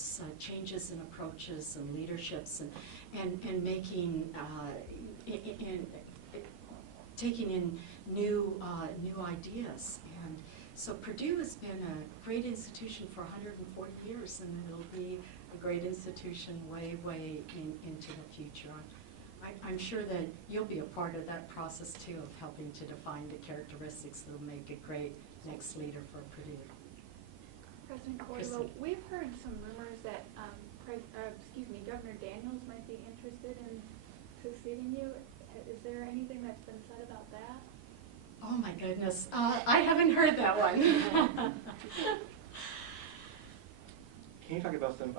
is changes in approaches and leaderships and making, taking in new ideas. And so Purdue has been a great institution for 140 years, and it'll be a great institution way into the future. I'm sure that you'll be a part of that process too, of helping to define the characteristics that will make a great next leader for Purdue. President Cordova, we've heard some rumors that Governor Daniels might be interested in succeeding you. Is there anything that's been said about that? Oh my goodness, I haven't heard that one. Can you talk about some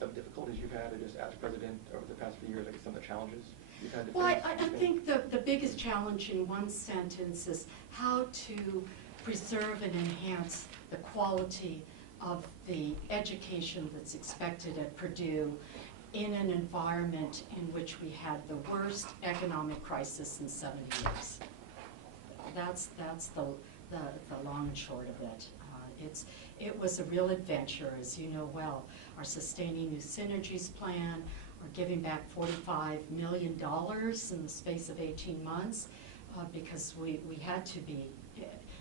of the difficulties you've had just as president over the past few years, like some of the challenges you've had to face? Well, I think the biggest challenge in one sentence is how to preserve and enhance the quality of the education that's expected at Purdue in an environment in which we had the worst economic crisis in 70 years. That's the long and short of it. It was a real adventure, as you know well. Our Sustaining New Synergies plan, our giving back $45 million in the space of 18 months because we had to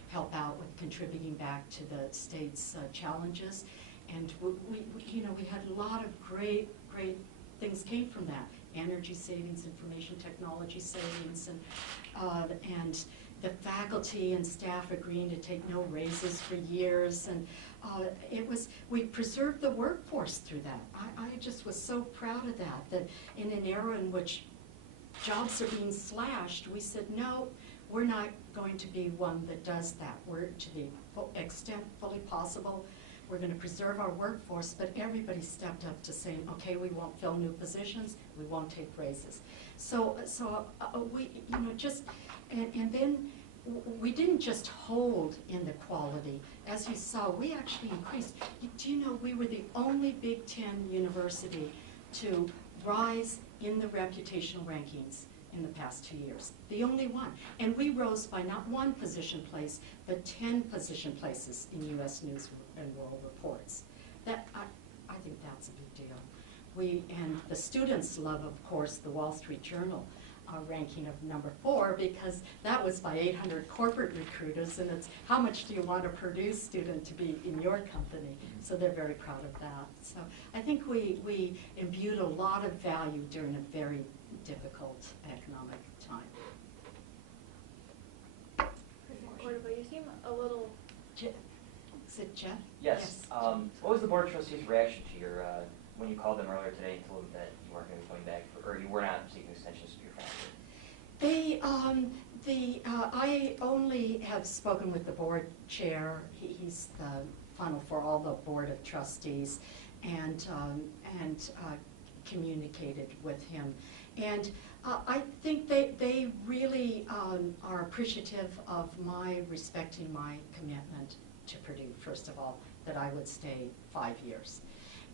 help out with contributing back to the state's challenges. And we had a lot of great things came from that. Energy savings, information technology savings, and the faculty and staff agreeing to take no raises for years, and we preserved the workforce through that. I just was so proud of that in an era in which jobs are being slashed, we said, no, we're not going to be one that does that. We're, to the extent fully possible, we're going to preserve our workforce, but everybody stepped up to saying, okay, we won't fill new positions, we won't take raises. So we, and then we didn't just hold in the quality. As you saw, we actually increased. Do you know we were the only Big Ten university to rise in the reputational rankings in the past 2 years? The only one. And we rose by not one position place, but 10 position places in U.S. News and World Reports. That, I think that's a big deal. And the students love, of course, the Wall Street Journal ranking of #4, because that was by 800 corporate recruiters, and it's how much do you want a Purdue student to be in your company? So they're very proud of that. So I think we imbued a lot of value during a very difficult economic time. President Cordova, you seem a little... Is it Jeff? Yes. What was the Board of Trustees' reaction to your, when you called them earlier today and told them that you weren't going to be coming back, or you were not seeking extensions to your faculty? I only have spoken with the board chair. He's the funnel for all the Board of Trustees, and communicated with him. And I think they really are appreciative of my respecting my commitment to Purdue, first of all, that I would stay 5 years.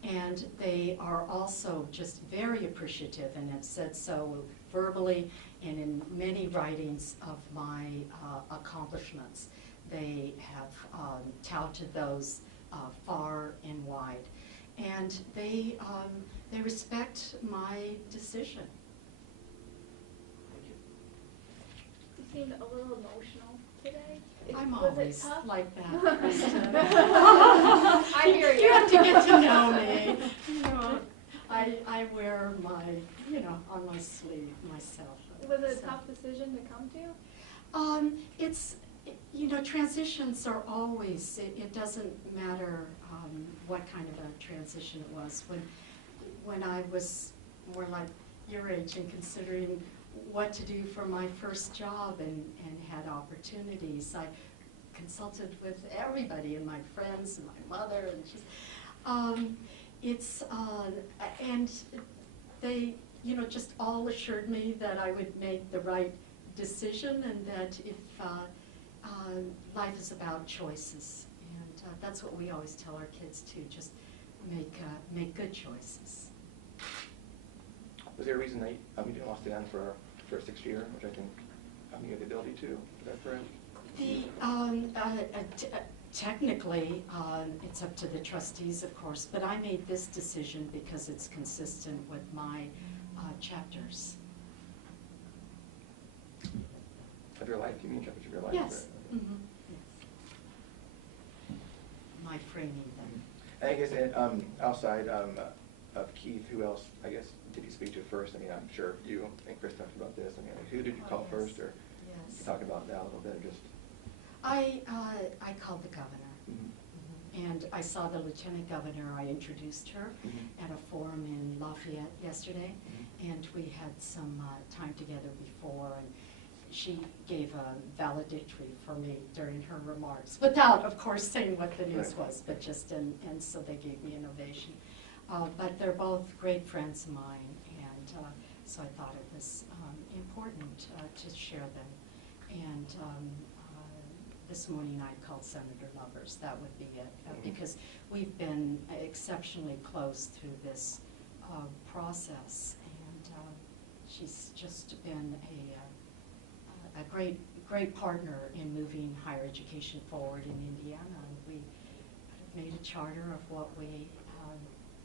And they are also just very appreciative and have said so verbally and in many writings of my accomplishments. They have touted those far and wide. And they respect my decision. Thank you. You seemed a little emotional today. I'm was always it tough? like that, Kristen. I hear you. You have to get to know me. You know, I wear my, on my sleeve myself. Was it a tough decision to come to? It's, transitions are always, it doesn't matter what kind of a transition it was. When I was more like your age and considering what to do for my first job and had opportunities, I consulted with everybody and my friends and my mother, and and they just all assured me that I would make the right decision, and that if life is about choices, and that's what we always tell our kids too, just make good choices. Was there a reason that you didn't want to stay on for a 6th year, which I think you had the ability to? Is that correct? Technically, it's up to the trustees, of course, but I made this decision because it's consistent with my chapters. Of your life, you mean chapters of your life? Yes. Or- Mhm. Yes. My framing them. And I guess, outside of Keith, who else, I guess, did you speak to first? I mean, I'm sure you and Chris talked about this. I mean, who did you Oh, call yes. first, or you Yes. can talk about that a little bit, or just? I called the governor. Mhm. And I saw the lieutenant governor. I introduced her Mhm. at a forum in Lafayette yesterday, Mhm. and we had some time together before, and she gave a valedictory for me during her remarks, without, of course, saying what the news Right. was, but just, and so they gave me an ovation. But they're both great friends of mine, and so I thought it was important to share them. And this morning I called Senator Lovers. That would be it, because we've been exceptionally close through this process, and she's just been a great partner in moving higher education forward in Indiana. And we made a charter of what we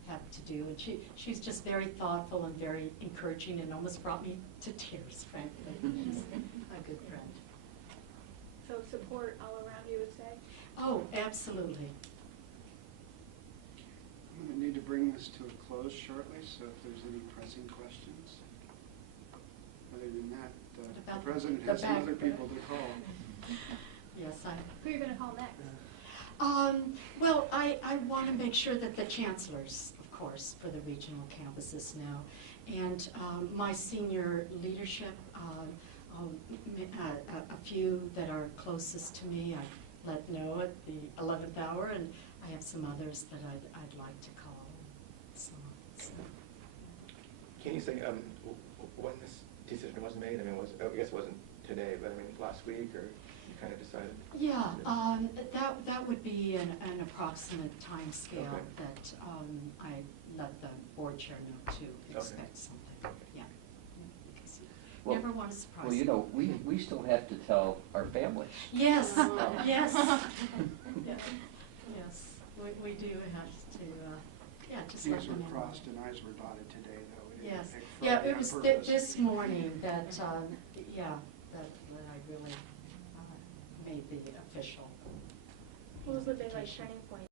have to do, and she's just very thoughtful and very encouraging, and almost brought me to tears, frankly. She's a good friend. So support all around, you would say? Oh, absolutely. I'm going to need to bring this to a close shortly, so if there's any pressing questions. Other than that, the About president the has some back other burner. people to call. Yes, Who are you gonna call next? Well, I want to make sure that the chancellors, of course, for the regional campuses know, and my senior leadership, a few that are closest to me, I let know at the 11th hour, and I have some others that I'd like to call. So. Can you say when this decision was made? I mean, I guess it wasn't today, but I mean, last week, or you kind of decided? Yeah, that would be an approximate time scale Okay. that I let the board chair know to expect something, yeah. Because you Well- never want to surprise Well, you them. know, we still have to tell our families. Yes, Oh. yes. Yes, we do have to, yeah, just let T's them were know. crossed and I's were dotted today, though. We didn't Yes, pick yeah, Friday it on was purpose. this morning that, yeah, that I really made the official. What was the big like invitation. turning point?